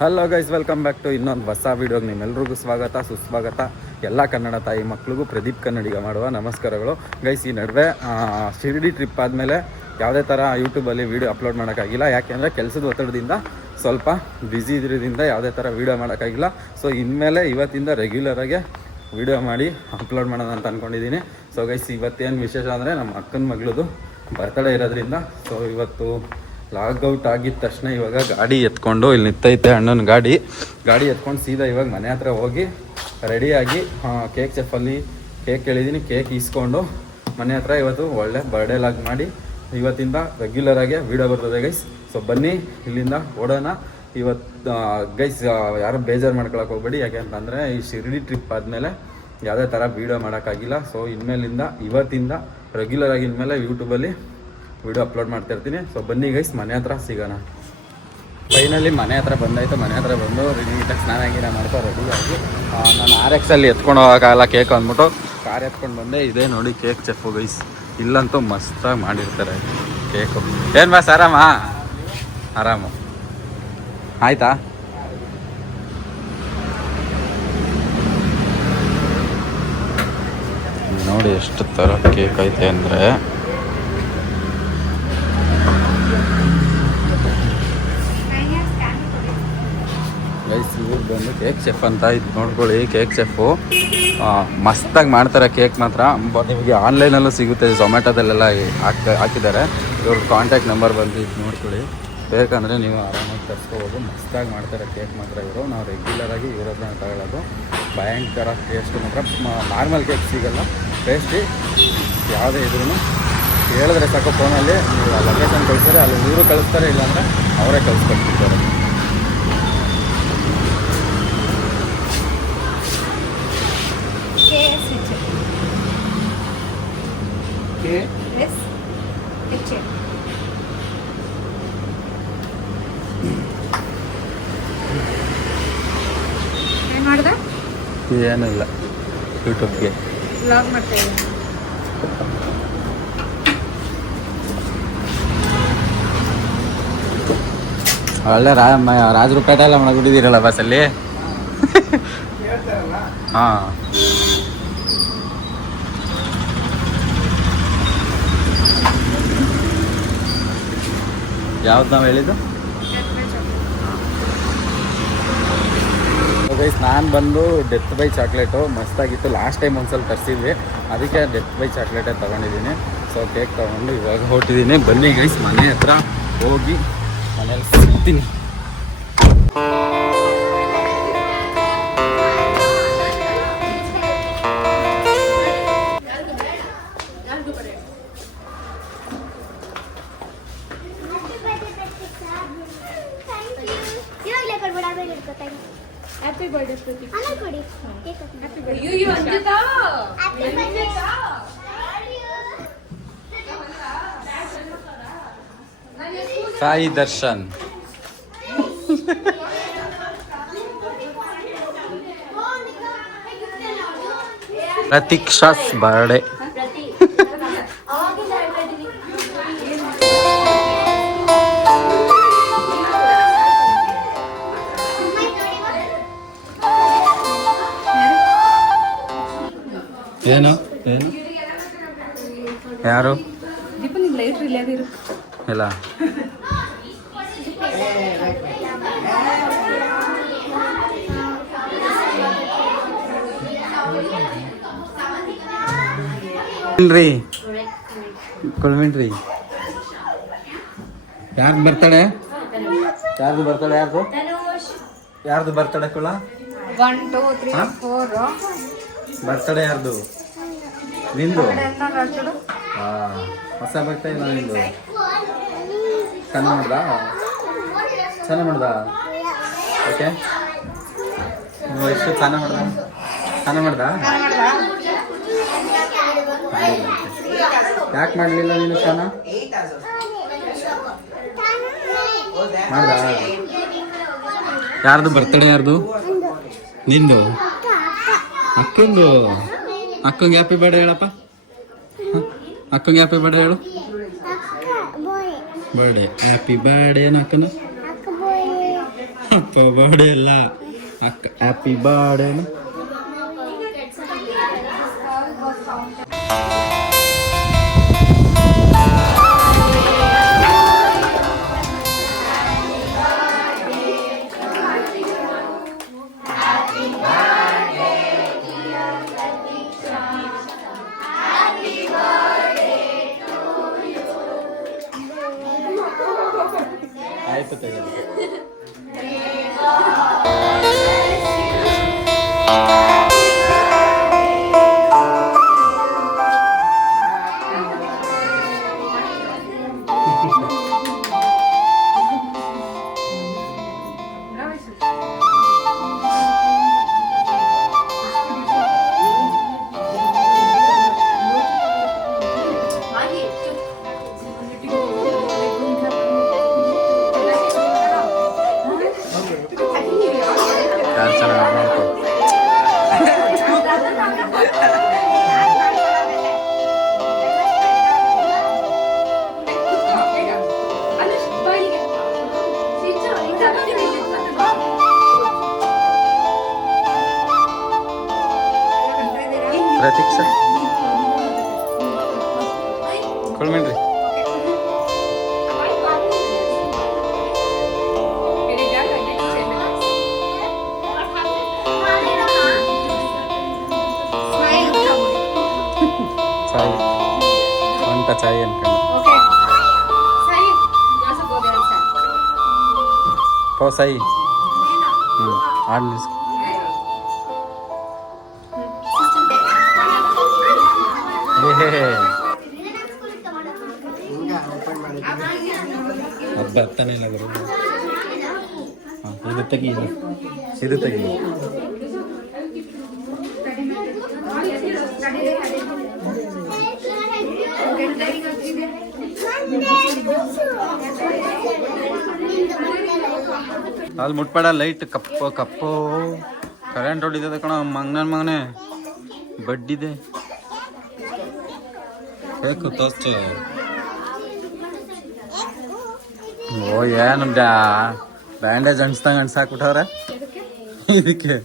Hello guys, welcome back to ಇನ್ನೊಂದು ಹೊಸ ವೀಡಿಯೋಗೆ ನಿಮ್ಮೆಲ್ರಿಗೂ ಸ್ವಾಗತ ಸುಸ್ವಾಗತ. ಎಲ್ಲ ಕನ್ನಡ ತಾಯಿ ಮಕ್ಳಿಗೂ ಪ್ರದೀಪ್ ಕನ್ನಡಿಗ ಮಾಡುವ ನಮಸ್ಕಾರಗಳು. ಗೈಸ್, ಈ ನಡುವೆ ಶಿರ್ಡಿ ಟ್ರಿಪ್ ಆದಮೇಲೆ ಯಾವುದೇ ಥರ ಯೂಟ್ಯೂಬಲ್ಲಿ ವೀಡಿಯೋ ಅಪ್ಲೋಡ್ ಮಾಡೋಕ್ಕಾಗಿಲ್ಲ. ಯಾಕೆಂದರೆ ಕೆಲಸದ ಒತ್ತಡದಿಂದ ಸ್ವಲ್ಪ ಬ್ಯುಸಿ ಇದ್ರಿಂದ ಯಾವುದೇ ಥರ ವೀಡಿಯೋ ಮಾಡೋಕ್ಕಾಗಿಲ್ಲ. ಸೊ ಇನ್ಮೇಲೆ ಇವತ್ತಿಂದ ರೆಗ್ಯುಲರಾಗೆ ವೀಡಿಯೋ ಮಾಡಿ ಅಪ್ಲೋಡ್ ಮಾಡೋಣ ಅಂತ ಅಂದ್ಕೊಂಡಿದ್ದೀನಿ. ಸೊ ಗೈಸ್, ಇವತ್ತೇನು ವಿಶೇಷ ಅಂದರೆ ನಮ್ಮ ಅಕ್ಕನ ಮಗಳದು ಬರ್ತಡೇ ಇರೋದ್ರಿಂದ ಸೊ ಇವತ್ತು ಲಾಗೌಟ್ ಆಗಿದ ತಕ್ಷಣ ಇವಾಗ ಗಾಡಿ ಎತ್ಕೊಂಡು ಇಲ್ಲಿ ನಿಂತೈತೆ ಅಣ್ಣನ ಗಾಡಿ ಎತ್ಕೊಂಡು ಸೀದಾ ಇವಾಗ ಮನೆ ಹತ್ರ ಹೋಗಿ ರೆಡಿಯಾಗಿ ಕೇಕ್ ಚೆಫಲ್ಲಿ ಕೇಕ್ ಕೇಳಿದ್ದೀನಿ. ಕೇಕ್ ಇಸ್ಕೊಂಡು ಮನೆ ಹತ್ರ ಇವತ್ತು ಒಳ್ಳೆ ಬರ್ಡೇ ಲಾಗ್ ಮಾಡಿ ಇವತ್ತಿಂದ ರೆಗ್ಯುಲರಾಗಿ ವೀಡಿಯೋ ಬರ್ತದೆ ಗೈಸ್. ಸೊ ಬನ್ನಿ ಇಲ್ಲಿಂದ ಓಡೋಣ. ಇವತ್ತು ಗೈಸ್ ಯಾರು ಬೇಜಾರು ಮಾಡ್ಕೊಳಕ್ಕೆ ಹೋಗ್ಬೇಡಿ, ಯಾಕೆ ಅಂತಂದರೆ ಈ ಶಿರ್ಡಿ ಟ್ರಿಪ್ ಆದಮೇಲೆ ಯಾವುದೇ ಥರ ವೀಡಿಯೋ ಮಾಡೋಕ್ಕಾಗಿಲ್ಲ. ಸೊ ಇವತ್ತಿಂದ ರೆಗ್ಯುಲರಾಗಿ ಇನ್ಮೇಲೆ ಯೂಟ್ಯೂಬಲ್ಲಿ ವೀಡಿಯೋ ಅಪ್ಲೋಡ್ ಮಾಡ್ತಿರ್ತೀನಿ. ಸೊ ಬನ್ನಿ ಗೈಸ್, ಮನೆ ಹತ್ರ ಸಿಗೋಣ. ಫೈನಲಿ ಮನೆ ಹತ್ರ ಬಂದಾಯಿತು. ಮನೆ ಹತ್ರ ಬಂದು ನೀಟಾಗಿ ಸ್ನಾನ ಗಿನ ಮಾಡ್ಕೊ ರೆಡಿಯಾಗಿ ನಾನು RX ಎತ್ಕೊಂಡು ಹೋಗೋಕ್ಕಾಗಲ್ಲ ಕೇಕ್ ಅಂದ್ಬಿಟ್ಟು ಕಾರ್ ಎತ್ಕೊಂಡು ಬಂದೆ. ಇದೇ ನೋಡಿ ಕೇಕ್ ಚೆಫು ಗೈಸ್, ಇಲ್ಲಂತೂ ಮಸ್ತಾಗಿ ಮಾಡಿರ್ತಾರೆ ಕೇಕು. ಏನು ಬಾಸ್ ಆರಾಮು ಆಯಿತಾ? ನೋಡಿ ಎಷ್ಟು ಥರ ಕೇಕ್ ಐತೆ ಅಂದರೆ ಗೈಸ್, ಇವ್ರು ಬಂದು ಕೇಕ್ ಚೆಫ್ ಅಂತ. ಇದು ನೋಡ್ಕೊಳ್ಳಿ, ಕೇಕ್ ಚೆಫು ಮಸ್ತಾಗಿ ಮಾಡ್ತಾರೆ ಕೇಕ್ ಮಾತ್ರ. ನಿಮಗೆ ಆನ್ಲೈನಲ್ಲೂ ಸಿಗುತ್ತೆ, ಝೊಮ್ಯಾಟೋದಲ್ಲೆಲ್ಲ ಹಾಕಿದ್ದಾರೆ. ಇವ್ರ ಕಾಂಟ್ಯಾಕ್ಟ್ ನಂಬರ್ ಬಂದು ಇದು ನೋಡ್ಕೊಳ್ಳಿ, ಬೇಕಂದರೆ ನೀವು ಆರಾಮಾಗಿ ತರಿಸ್ಕೋಬೋದು. ಮಸ್ತಾಗಿ ಮಾಡ್ತಾರೆ ಕೇಕ್ ಮಾತ್ರ ಇವರು. ನಾವು ರೆಗ್ಯುಲರಾಗಿ ಇವ್ರ ಹತ್ರ ತಗೊಳ್ಳೋದು. ಭಯಂಕರ ಟೇಸ್ಟು ಮಾತ್ರ. ನಾರ್ಮಲ್ ಕೇಕ್ ಸಿಗೋಲ್ಲ, ಟೇಸ್ಟಿ ಯಾವುದೇ ಇದ್ರೂ ಹೇಳಿದ್ರೆ ಸಾಕು ಫೋನಲ್ಲಿ. ನೀವು ಲೊಕೇಶನ್ ಕಳಿಸ್ತಾರೆ, ಅಲ್ಲಿ ಇವರು ಕಳಿಸ್ತಾರೆ, ಇಲ್ಲಾಂದರೆ ಅವರೇ ಕಳಿಸ್ಕೊಡ್ತಿರ್ತಾರೆ. ಏನೂ ಇಲ್ಲ, ಯೂಟ್ಯೂಬ್ಗೆ ವ್ಲಾಗ್ ಮಾಡ್ತಾ ಇದ್ದೀನಿ. ಒಳ್ಳೆ ರಾಜರುಪೇಟೆ ಎಲ್ಲ ಮಾಡ್ಬಿಟ್ಟಿದ್ದೀರಲ್ಲ ಬಸ್ಸಲ್ಲಿ. ಹಾಂ, ಯಾವ್ದು ನಾವು ಹೇಳಿದ್ದು ಗೈಸ್? ನಾನು ಬಂದು ಡೆತ್ ಬೈ ಚಾಕ್ಲೇಟು ಮಸ್ತಾಗಿತ್ತು. ಲಾಸ್ಟ್ ಟೈಮ್ ಒಂದ್ಸಲ ತರಿಸಿದ್ವಿ, ಅದಕ್ಕೆ ಡೆತ್ ಬೈ ಚಾಕ್ಲೇಟೇ ತೊಗೊಂಡಿದ್ದೀನಿ. ಸೊ ಕೇಕ್ ತೊಗೊಂಡು ಇವಾಗ ಹೊರಟಿದ್ದೀನಿ. ಬನ್ನಿ ಗೈಸ್, ಮನೆ ಹತ್ರ ಹೋಗಿ ಮನೇಲಿ ಸಿಗ್ತೀನಿ. Happy birthday Pradeep. Happy birthday Anjitha. Sai Darshan. Prateeksha's birthday. ಏನು ಏನು ಯಾರು ದೀಪ ನಿಂಗೆ ಲೈಟ್ ರಿಲೇ ಇರು ಇಲ್ಲ. ಕುಳ್ಮಿನ್ರಿ ಯಾರ್ದು ಬರ್ತಡೆ? ಯಾರ್ದು ಬರ್ತಡೆ? ಯಾರ್ದು ಬರ್ತಡೆ ಕುಳ? 1 2 3 4 ಬರ್ತಡೆ ಯಾರ್ದು? ನಿಂದು? ನೋಡು. ಹೊಸ ಬಟ್ಟೆ ಇಲ್ಲ ನಿಂದು? ಚೆನ್ನಾಗಿ ಮಾಡ್ದ ಓಕೆ. ಎಷ್ಟು ಚೆನ್ನಾಗಿ ಮಾಡ್ದ ಯಾಕೆ ಮಾಡಲಿಲ್ಲ ನೀನು? ಚೆನ್ನಾಗಿ ಮಾಡ್ದ? ಯಾರ್ದು ಬರ್ತಡೆ? ಯಾರ್ದು? ನಿಂದು? ಅಕ್ಕಂದು? ಅಕ್ಕಂಗೆ ಹ್ಯಾಪಿ ಬರ್ಡೇ ಹೇಳಪ್ಪ. ಅಕ್ಕಂಗೆ ಹ್ಯಾಪಿ ಬರ್ಡೇ ಹೇಳು. ಬರ್ಡೇ ಹ್ಯಾಪಿ ಬರ್ಡೇ ಏನು ಅಕ್ಕನ ಬರ್ಡೇ ಅಲ್ಲ ಅಕ್ಕ ಹ್ಯಾಪಿ ಬರ್ಡೇ. ಆಯ್ತು ತೆಗೆದು. ಯಾರು ಚೆನ್ನಾಗಿ ಮಾಡ್ಕೊ. ಪ್ರತೀಕ್ಷಾ ಕೊಳ್ಮೇನ್ರಿ. ಸಾಯಿ ಒಂಟ ಚಾಯ್ ಅನ್ಕೊಂಡು ಪೋ ಸಾಯಿ. ಆಡ್ ನಿಲ್ಸ್ಕೊ. ಅದು ಬರ್ತಾನೆ ಇಲ್ಲ ಗುರು. ಇದು ತೆಗಿ, ಇದು ತೆಗಿ. ಅಲ್ಲಿ ಮುಟ್ಬೇಡ, ಲೈಟ್ ಕಪ್ಪು ಕಪ್ಪು ಕರೆಂಟ್ ಹೊಡಿತದೆ ಕಣ. ಮಂಗನ ಮಗನೇ ಬಡ್ಡಿದೆ ಬೇಕು ತೋರ್ಸು. ಓ ಏನು ಬ್ಯಾಂಡೇಜ್ ಅನ್ಸ್ದಂಗೆ ಅನ್ಸಾಕ್ಬಿಟ್ಟವ್ರೆ ಇದಕ್ಕೆ.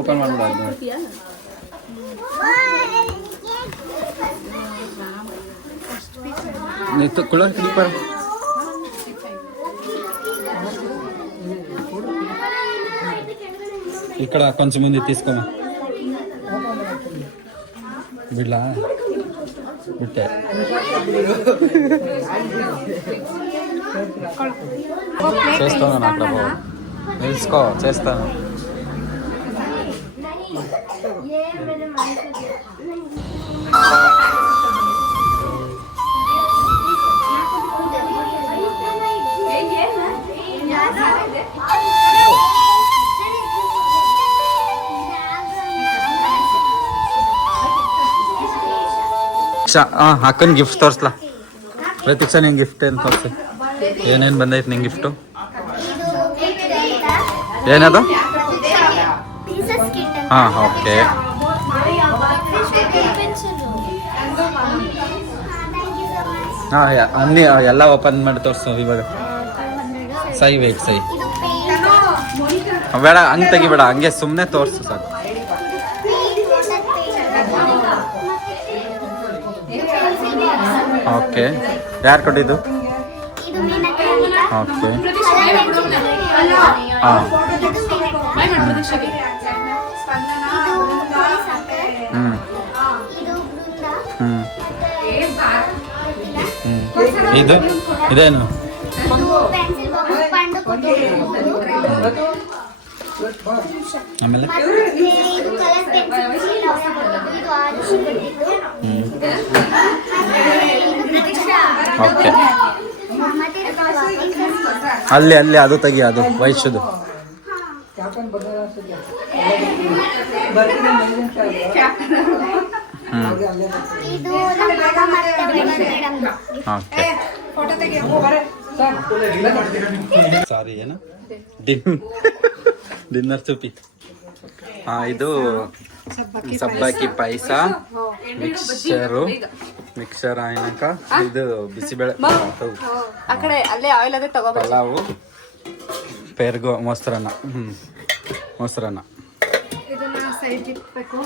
ಓಪನ್ ಮಾಡ್ಬಿಡ. కుళర్ క్లిపర్ ఇక్కడ కొంచెం మంది తీసుకోమా. బిడ్లా బిట్టే చేస్తాను అక్కడ తెలుసుకో చేస్తాను. ಅಕ್ಕನ ಗಿಫ್ಟ್ ತೋರಿಸ್ಲಾ. ಪ್ರತೀಕ್ಷಾ ನಿಂಗೆ ಗಿಫ್ಟ್ ಏನು ತೋರಿಸಿ. ಏನೇನು ಬಂದೈತೆ ನಿಂಗೆ ಗಿಫ್ಟು? ಏನದು? ಹಾಂ ಓಕೆ. ಹಾಂ ಅನ್ನಿ ಎಲ್ಲ ಓಪನ್ ಮಾಡಿ ತೋರಿಸು ಇವಾಗ. ಸೈ ವೇಟ್ ಸೈ ಬೇಡ, ಹಂಗೆ ತೆಗಿಬೇಡ, ಹಂಗೆ ಸುಮ್ಮನೆ ತೋರಿಸು ಸಾಕು. ಓಕೆ, ಯಾರು ಕೊಟ್ಟಿದ್ದು? ಓಕೆ ಹಾಂ ಇದು ಇದೇನು? ಆಮೇಲೆ ಓಕೆ, ಅಲ್ಲಿ ಅಲ್ಲಿ ಅದು ತೆಗಿ, ಅದು ವಯಸ್ಸದು. ಸಾರಿ ಏನು ಡಿನ್ನರ್ ಚುಪ್ಪಿ ಇದು ಸಬ್ಬಕ್ಕಿ ಪಾಯಸ, ಮಿಕ್ಸರ್ ಏನಕ್ಕ ಇದು ಬಿಸಿಬೇಳೆ ಆ ಕಡೆ ಅಲ್ಲೇ ಆಯಿಲ್ ಅದೇ ತಗೋ ಪಲಾವು, ಪೆರ್ಗೋ ಮೊಸರನ್ನ ಮೊಸರನ್ನ ಇದನ್ನ ಸೈಡ್ ಇಟ್ಬೇಕು.